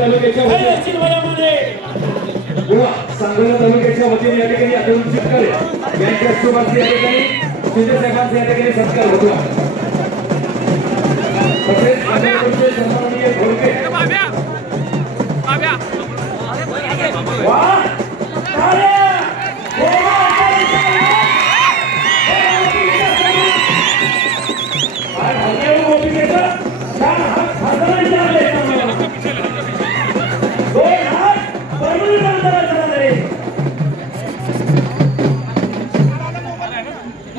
तालुक्याच्या वतीने या ठिकाणी अतुल शेतकरे यांच्या शुभार्थी या ठिकाणी शिंदे साहेबांचा या ठिकाणी सत्कार होतो। तसेच आदरणीय सन्माननीय घोडके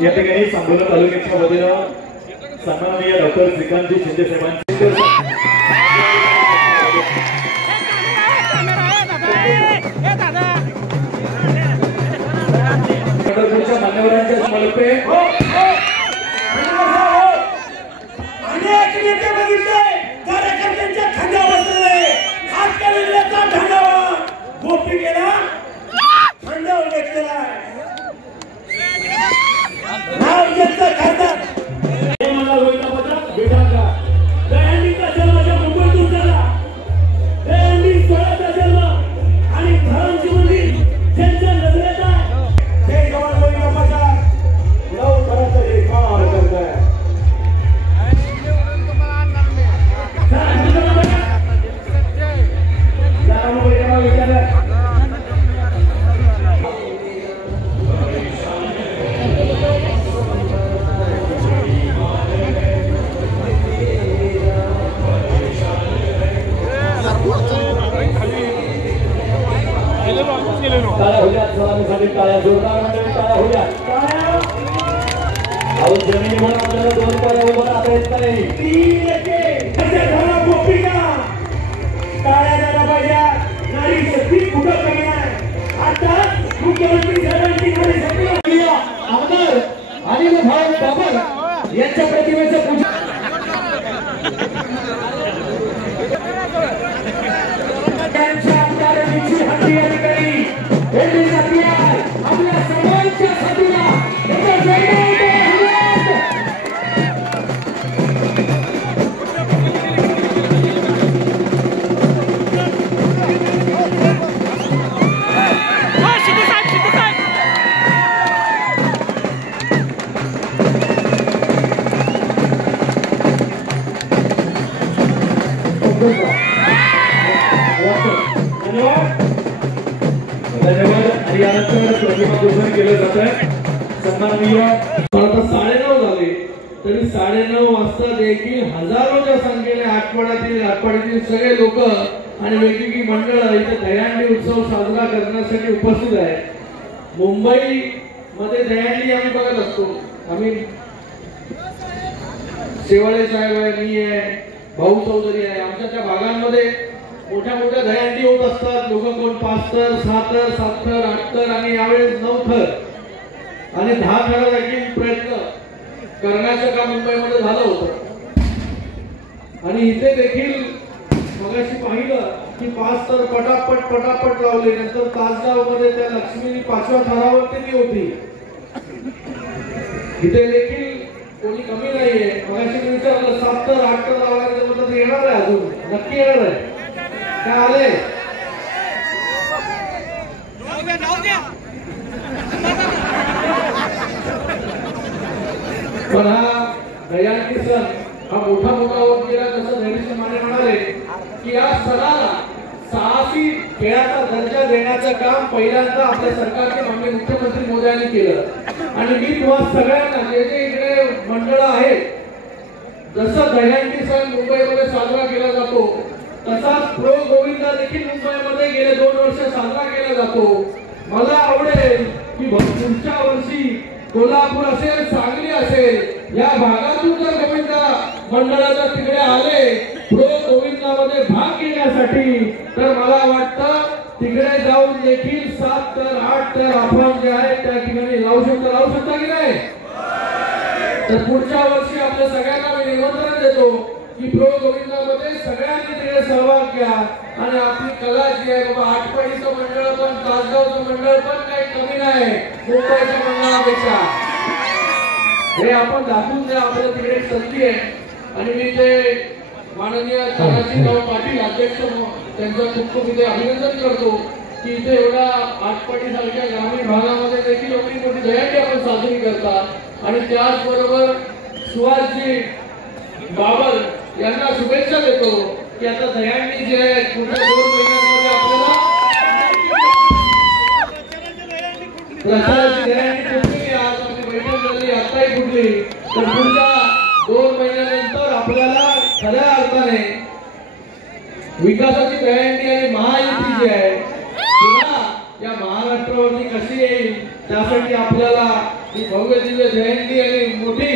या ठिकाणी सांगोला तालुक्याच्या वतीनं सन्माननीय डॉक्टर श्रीकांतजी शिंदे साहेबांचे मान्यवरांच्या समर्पे अनेक नेते बघितले कार्यकर्त्यांच्या खांद्यावर बसले हात केलेल्याचा ढांडावा गोपी गेला खांद्यावर घेतलेला आहे नाव ज्यांचं खासदार हे मला रोहिता पत्रक बेटा का दयानंदीचा जन्माच्या मुंबईतून झाला दयानंदी सोळाचा जन्म आणि धरणची मंदिर ज्यांच्या नजरेत आहे ते जवान रोहिता पत्रक लवकरच हे काम करत आहे टाळ्या जोरदार मंडळी टाळ्या होत्या अहो जमिनीवर आपल्याला दोन पाया उभं राहता येत नाही तीन एके गोपिका टाळ्या झाला पाहिजे नारी शक्ती कुठं कमी आहे आता मुख्यमंत्री साहेबांची आमदार अनिल भाऊ बाबर यांच्या प्रतिमेचं पूजन त्यांच्या आमदारांची हत्ती या ठिकाणी आपल्या सर्वांच्या साथीला प्रतिमा केलं जात आहे सन्माननीय 9:30 झाले तरी 9:30 वाजता देखील हजारोच्या संख्येने आटपाडीतील सगळे लोक आणि वेगवेगळी मंडळ इथे दहीहंडी उत्सव साजरा करण्यासाठी उपस्थित आहेत। मुंबई मध्ये दहीहंडी आम्ही बघत असतो आम्ही शेवाळे साहेब आहे मी आहे भाऊ चौधरी आहे आमच्या त्या भागांमध्ये मोठ्या मोठ्या दहीहंडी होत असतात लोक कोण 5 थर 6 थर 7 थर 8 थर आणि यावेळेस 9 थर आणि 10 थर देखील प्रयत्न करण्याचं काम मुंबईमध्ये झालं होतं आणि इथे देखील मगाशी पाहिलं की 5 थर पटापट लावले नंतर तासगाव मध्ये त्या लक्ष्मी 5व्या थरावरती ती होती इथे देखील कोणी कमी नाहीये मगाशी मी विचारलं 7 थर 8 थर लावायचं म्हणतात येणार आहे अजून नक्की येणार आहे काय आले पण हा दहीहंडी सण हा मोठा होत गेला जसं धैर्य माने म्हणाले की या सणाला साहसी खेळाचा दर्जा देण्याचं काम पहिल्यांदा आपल्या सरकारने माननीय मुख्यमंत्री मोदयांनी केलं आणि मी तुम्हा सगळ्यांना जे जे इकडे मंडळ आहेत जसं दहीहंडी सण मुंबईमध्ये साजरा केला जातो तसाच प्रो गोविंदा देखील मुंबईमध्ये गेले 2 वर्ष साजरा केला जातो मला आवडेल की पुढच्या वर्षी कोल्हापूर असेल सांगली असेल या भागातून जर गोविंदा मंडळाच्या तिकडे आले प्रो गोविंदामध्ये भाग घेण्यासाठी तर मला वाटतं तिकडे जाऊन देखील 7 तर 8 तर आपण जे आहे त्या ठिकाणी लावू शकता की नाही तर पुढच्या वर्षी आपल्या सगळ्यांना मी निमंत्रण देतो की प्रो गोविंदामध्ये सगळ्यांनी तिकडे सहभाग घ्या आणि आपली कला जी आहे बाबा आटपाडीचं मंडळ पण तासगावचं मंडळ पण काही कमी नाही मुंबईच्या मंडळापेक्षा हे आपण दाखवून द्या आपल्याला तिकडे संधी आहे आणि मी ते माननीय तानाजीराव पाटील अध्यक्ष त्यांचं खूप खूप इथे अभिनंदन करतो की इथे एवढ्या आटपाडी सारख्या ग्रामीण भागामध्ये देखील एवढी मोठी दहीहंडी आपण साजरी करतात आणि त्याचबरोबर सुहासजी बाबर यांना शुभेच्छा देतो की आता दहीहंडी जी आहे पुढच्या 2 महिन्यांमध्ये आपल्याला प्रचाराची दहीहंडी कुठली आज आपली बैठक झाली आताही कुठली तर पुढच्या 2 महिन्यानंतर आपल्याला खऱ्या अर्थाने विकासाची दहीहंडी आणि महायुती जी आहे पुन्हा या महाराष्ट्रावरती कशी येईल त्यासाठी आपल्याला ही भव्य दिव्य दहीहंडी आणि मोठी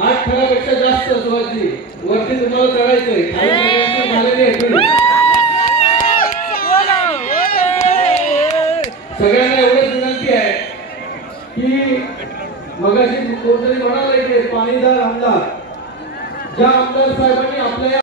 8 थरापेक्षा जास्त सुहासजी वरती तुम्हाला चढायचंय झालेली आहे सगळ्यांना एवढंच विनंती आहे की मगाशी कोणतरी म्हणाले की पाणीदार आमदार ज्या आमदार साहेबांनी आपल्या